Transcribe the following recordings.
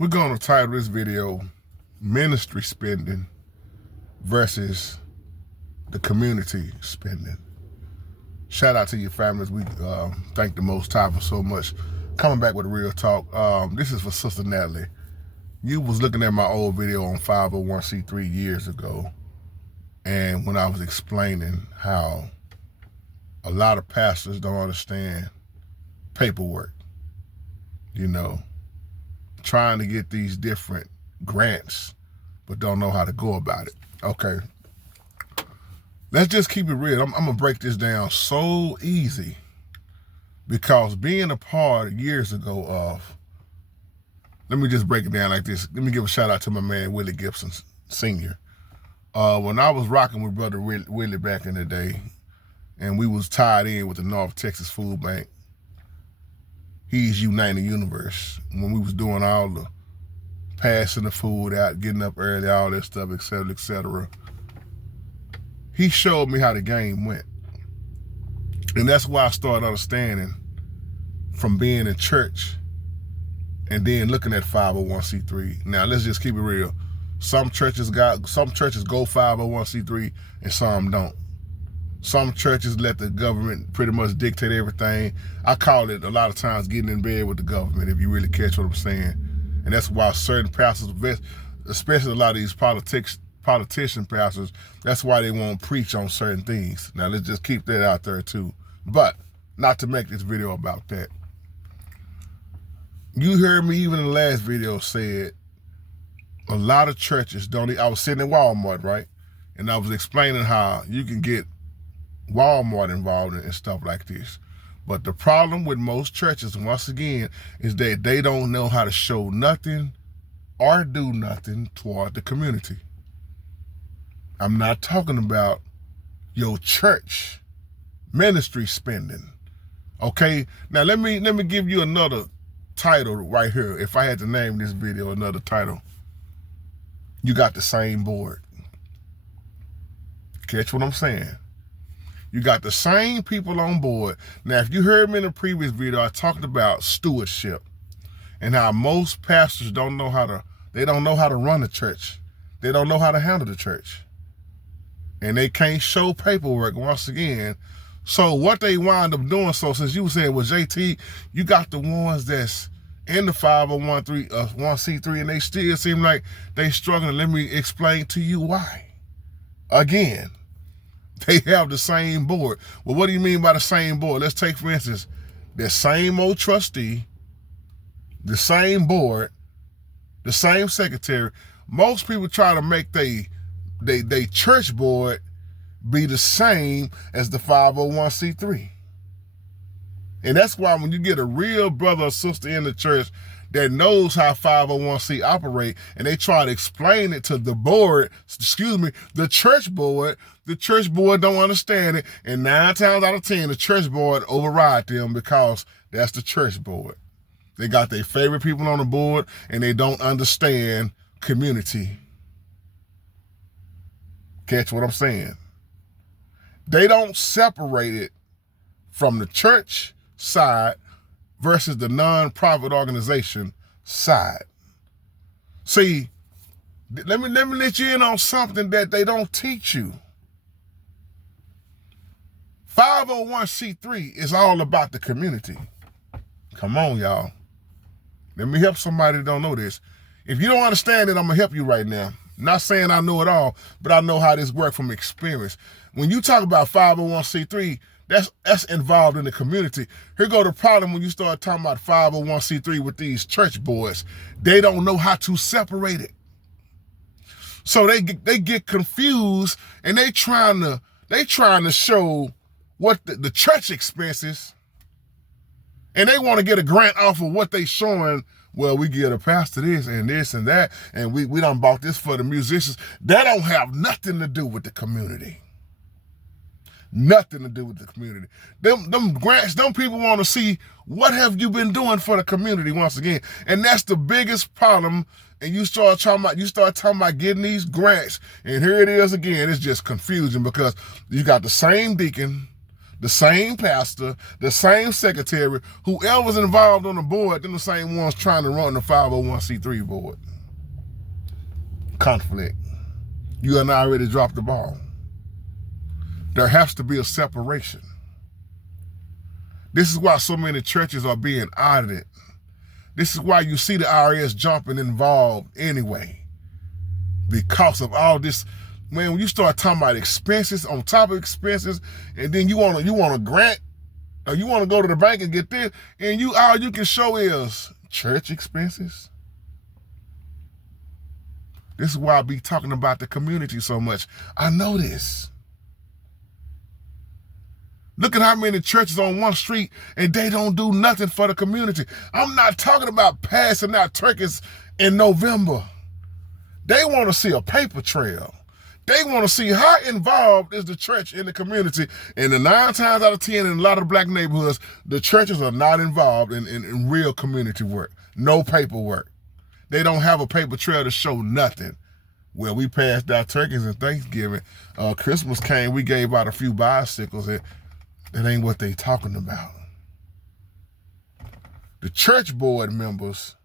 We're going to title this video, Ministry Spending versus the Community Spending. Shout out to your families. We thank the Most High for so much. Coming back with a real talk. This is for Sister Natalie. You was looking at my old video on 501c3 years ago, and when I was explaining how a lot of pastors don't understand paperwork, trying to get these different grants, but don't know how to go about it. Okay, let's just keep it real. I'm gonna break this down so easy, because being a part years ago of, let me just break it down like this. Let me give a shout out to my man, Willie Gibson Sr. When I was rocking with Brother Willie back in the day, and we was tied in with the North Texas Food Bank, he's United Universe, when we was doing all the passing the food out, getting up early, all that stuff, et cetera, et cetera. He showed me how the game went. And that's why I started understanding, from being in church and then looking at 501c3. Now, let's just keep it real. Some churches go 501c3 and some don't. Some churches let the government pretty much dictate everything. I call it a lot of times getting in bed with the government, if you really catch what I'm saying. And that's why certain pastors, especially a lot of these politician pastors, that's why they won't preach on certain things. Now, let's just keep that out there too. But not to make this video about that. You heard me even in the last video said a lot of churches don't. I was sitting in Walmart, right? And I was explaining how you can get Walmart involved in stuff like this. But the problem with most churches, once again, is that they don't know how to show nothing or do nothing toward the community. I'm not talking about your church ministry spending. Okay? Now let me give you another title right here. If I had to name this video another title, you got the same board. Catch what I'm saying? You got the same people on board. Now, if you heard me in the previous video, I talked about stewardship and how most pastors don't know how to run the church. They don't know how to handle the church. And they can't show paperwork, once again. So what they wind up doing, so since you said, well, JT, you got the ones that's in the 501c3 and they still seem like they struggling. Let me explain to you why. Again, they have the same board. Well, what do you mean by the same board? Let's take, for instance, the same old trustee, the same board, the same secretary. Most people try to make they church board be the same as the 501c3. And that's why when you get a real brother or sister in the church that knows how 501c operate, and they try to explain it to the board, the church board don't understand it, and 9 times out of 10, the church board override them because that's the church board. They got their favorite people on the board, and they don't understand community. Catch what I'm saying? They don't separate it from the church side versus the non-profit organization side. See, let me let you in on something that they don't teach you. 501c3 is all about the community. Come on, y'all. Let me help somebody that don't know this. If you don't understand it, I'm gonna help you right now. Not saying I know it all, but I know how this works from experience. When you talk about 501c3, that's involved in the community. Here go the problem when you start talking about 501c3 with these church boards. They don't know how to separate it. So they get confused, and they trying to show what the church expenses, and they want to get a grant off of what they showing. Well, we get a pastor this and this and that, and we done bought this for the musicians. That don't have nothing to do with the community. Nothing to do with the community. Them grants, them people want to see what have you been doing for the community once again. And that's the biggest problem. And you start talking about getting these grants, and here it is again. It's just confusing because you got the same deacon, The same pastor, the same secretary, whoever's involved on the board, they're the same ones trying to run the 501c3 board. Conflict. You have already dropped the ball. There has to be a separation. This is why so many churches are being audited. This is why you see the IRS jumping involved anyway. Because of all this. Man, when you start talking about expenses on top of expenses, and then you want a grant, or you want to go to the bank and get this, and all you can show is church expenses. This is why I be talking about the community so much. I know this. Look at how many churches on one street, and they don't do nothing for the community. I'm not talking about passing out turkeys in November. They want to see a paper trail. They want to see how involved is the church in the community. And the 9 times out of 10 in a lot of black neighborhoods, the churches are not involved in real community work. No paperwork. They don't have a paper trail to show nothing. Well, we passed out turkeys and Thanksgiving. Christmas came, we gave out a few bicycles. It ain't what they talking about. The church board members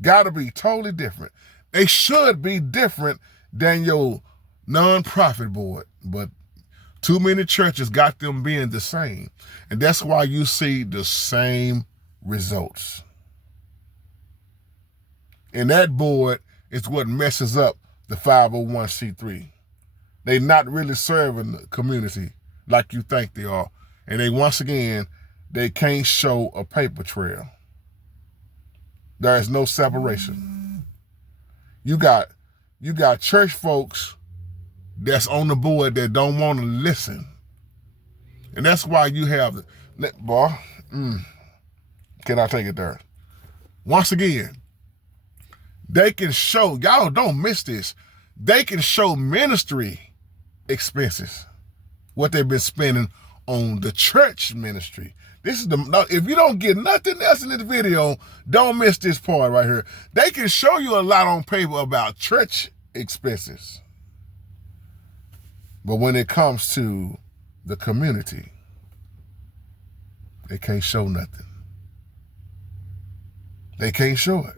got to be totally different. They should be different than your nonprofit board, but too many churches got them being the same. And that's why you see the same results. And that board is what messes up the 501c3. They not really serving the community like you think they are. And once again, they can't show a paper trail. There is no separation. You got church folks that's on the board that don't want to listen. And that's why you have can I take it there? Once again, they can show, y'all don't miss this, they can show ministry expenses, what they've been spending on the church ministry. This is if you don't get nothing else in this video, don't miss this part right here. They can show you a lot on paper about church expenses. But when it comes to the community, they can't show nothing. They can't show it.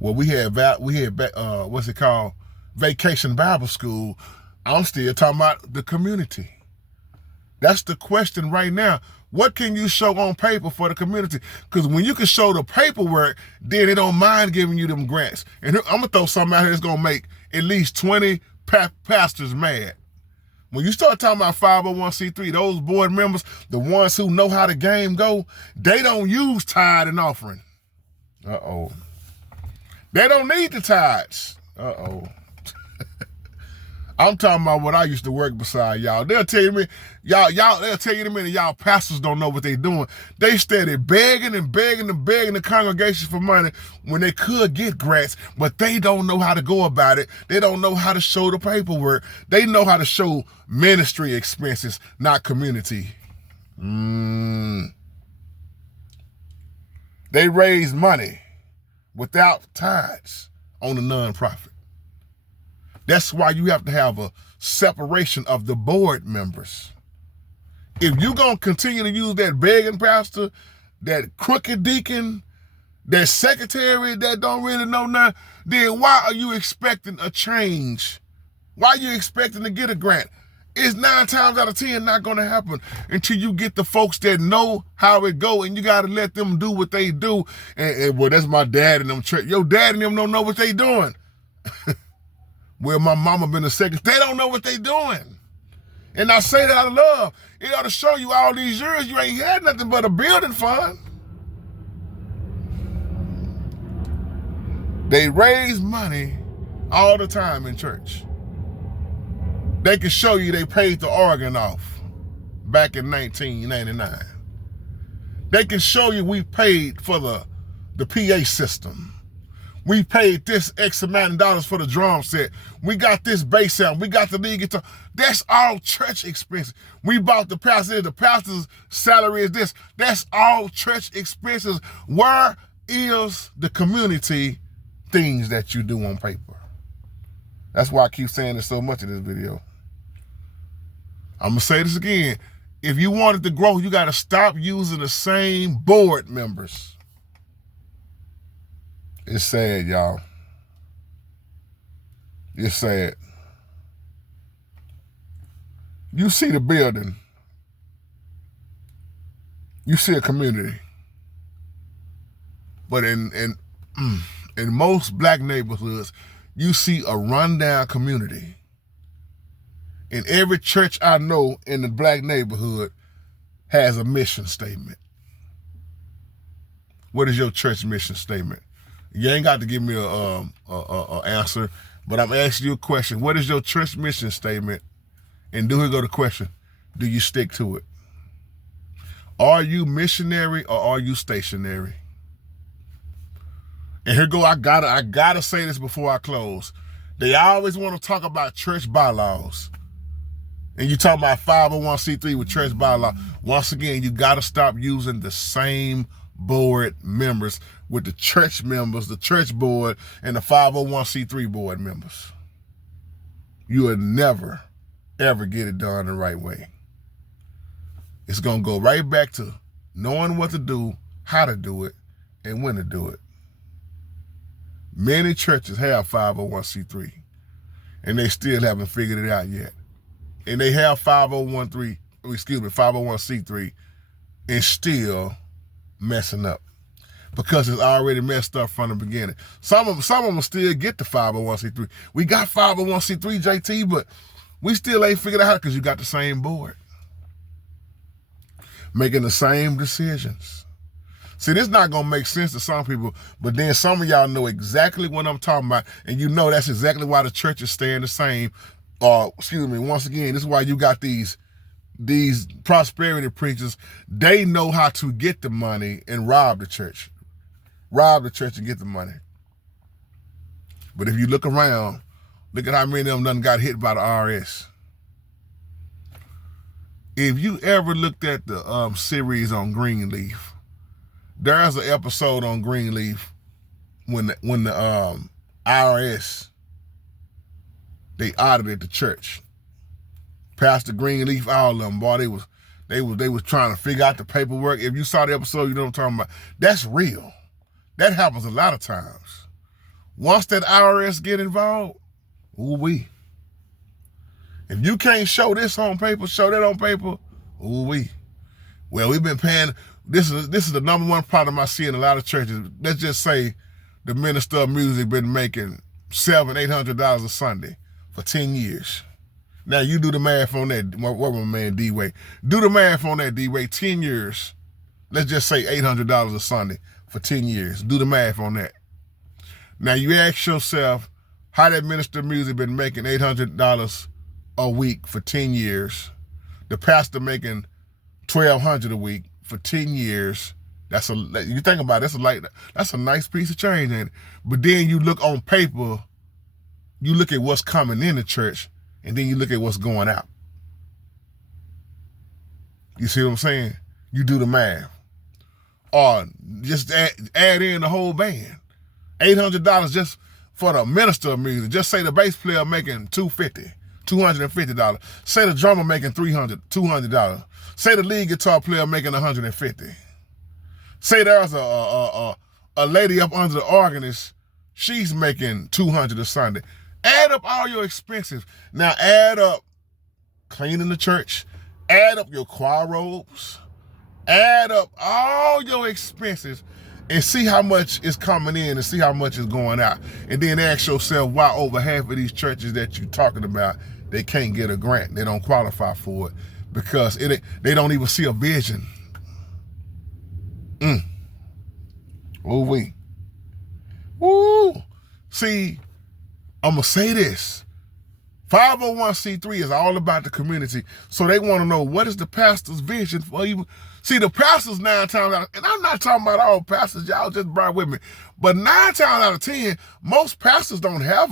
Well, we had what's it called? Vacation Bible School. I'm still talking about the community. That's the question right now. What can you show on paper for the community? Because when you can show the paperwork, then they don't mind giving you them grants. And I'm going to throw something out here that's going to make at least 20 pastors mad. When you start talking about 501c3, those board members, the ones who know how the game go, they don't use tithe and offering. Uh-oh. They don't need the tithes. Uh-oh. I'm talking about what I used to work beside y'all. They'll tell you they'll tell you in a minute, y'all pastors don't know what they doing. They steady begging and begging and begging the congregation for money when they could get grants, but they don't know how to go about it. They don't know how to show the paperwork. They know how to show ministry expenses, not community. They raise money without tithes on the nonprofit. That's why you have to have a separation of the board members. If you're going to continue to use that begging pastor, that crooked deacon, that secretary that don't really know nothing, then why are you expecting a change? Why are you expecting to get a grant? It's 9 times out of 10 not going to happen until you get the folks that know how it go, and you got to let them do what they do. And well, that's my dad and them church. Your dad and them don't know what they doing. Well, my mama been a secretary. They don't know what they doing. And I say that out of love. It ought to show you all these years you ain't had nothing but a building fund. They raise money all the time in church. They can show you they paid the organ off back in 1999. They can show you we paid for the PA system. We paid this X amount of dollars for the drum set. We got this bass sound. We got the lead guitar. That's all church expenses. We bought the pastor. The pastor's salary is this. That's all church expenses. Where is the community things that you do on paper? That's why I keep saying this so much in this video. I'm going to say this again. If you want it to grow, you got to stop using the same board members. It's sad, y'all. It's sad. You see the building. You see a community. But in most black neighborhoods, you see a rundown community. And every church I know in the black neighborhood has a mission statement. What is your church mission statement? You ain't got to give me a answer, but I'm asking you a question. What is your church mission statement? And here go the question. Do you stick to it? Are you missionary or are you stationary? And here go, I gotta say this before I close. They always want to talk about church bylaws. And you talk about 501c3 with church bylaw. Once again, you gotta stop using the same board members with the church members, the church board, and the 501c3 board members. You will never, ever get it done the right way. It's gonna go right back to knowing what to do, how to do it, and when to do it. Many churches have 501c3, and they still haven't figured it out yet. And they have 501c3, and still messing up because it's already messed up from the beginning. Some of them still get the 501c3. We got 501c3, JT, but we still ain't figured out how, because you got the same board making the same decisions. See, this not going to make sense to some people, but then some of y'all know exactly what I'm talking about, and you know that's exactly why the church is staying the same. Once again, this is why you got these prosperity preachers. They know how to get the money and rob the church. Rob the church and get the money. But if you look around, look at how many of them done got hit by the IRS. If you ever looked at the series on Greenleaf, there's an episode on Greenleaf when the IRS, they audited the church. Pastor Greenleaf, all of them, boy, they was trying to figure out the paperwork. If you saw the episode, you know what I'm talking about. That's real. That happens a lot of times. Once that IRS get involved, ooh-wee. If you can't show this on paper, show that on paper, ooh-wee. Well, we've been paying. This is the number one problem I see in a lot of churches. Let's just say the minister of music been making $700-800 a Sunday for 10 years. Now you do the math on that. What my man D-Way? Do the math on that, D-Way. 10 years. Let's just say $800 a Sunday for 10 years. Do the math on that. Now you ask yourself, how that minister of music been making $800 a week for 10 years? The pastor making $1,200 a week for 10 years. You think about it, that's a nice piece of change, ain't it? But then you look on paper, you look at what's coming in the church, and then you look at what's going out. You see what I'm saying? You do the math. Or just add in the whole band. $800 just for the minister of music. Just say the bass player making $250. Say the drummer making $200. Say the lead guitar player making $150. Say there's a lady up under the organist, she's making $200 a Sunday. Add up all your expenses. Now add up cleaning the church, add up your choir robes, add up all your expenses, and see how much is coming in and see how much is going out. And then ask yourself why over half of these churches that you're talking about, they can't get a grant. They don't qualify for it because they don't even see a vision. Ooh-wee. Woo! See, I'm going to say this. 501c3 is all about the community. So they want to know, what is the pastor's vision for you? See, the pastors 9 times out of, and I'm not talking about all pastors, y'all just brought with me, but 9 times out of 10, most pastors don't have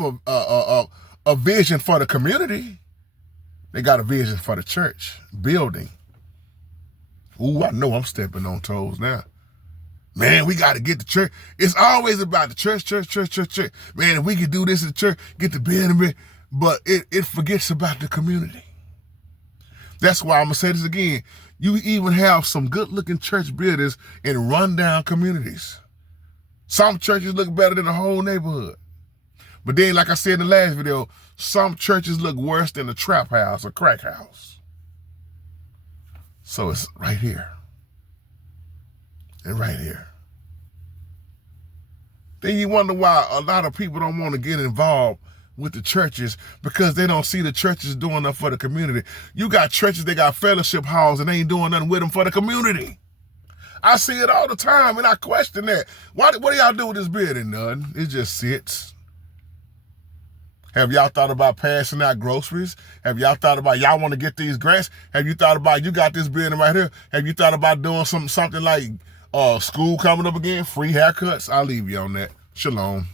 a vision for the community. They got a vision for the church building. Ooh, I know I'm stepping on toes now. Man, we got to get the church. It's always about the church. Man, if we could do this at the church, get the building, but it forgets about the community. That's why I'm going to say this again. You even have some good-looking church buildings in rundown communities. Some churches look better than the whole neighborhood. But then, like I said in the last video, some churches look worse than a trap house or crack house. So it's right here. And right here. Then you wonder why a lot of people don't want to get involved with the churches, because they don't see the churches doing enough for the community. You got churches, they got fellowship halls and they ain't doing nothing with them for the community. I see it all the time and I question that. What do y'all do with this building? None. It just sits. Have y'all thought about passing out groceries? Have y'all thought about y'all want to get these grants? Have you thought about you got this building right here? Have you thought about doing something like school coming up again? Free haircuts? I'll leave you on that. Shalom.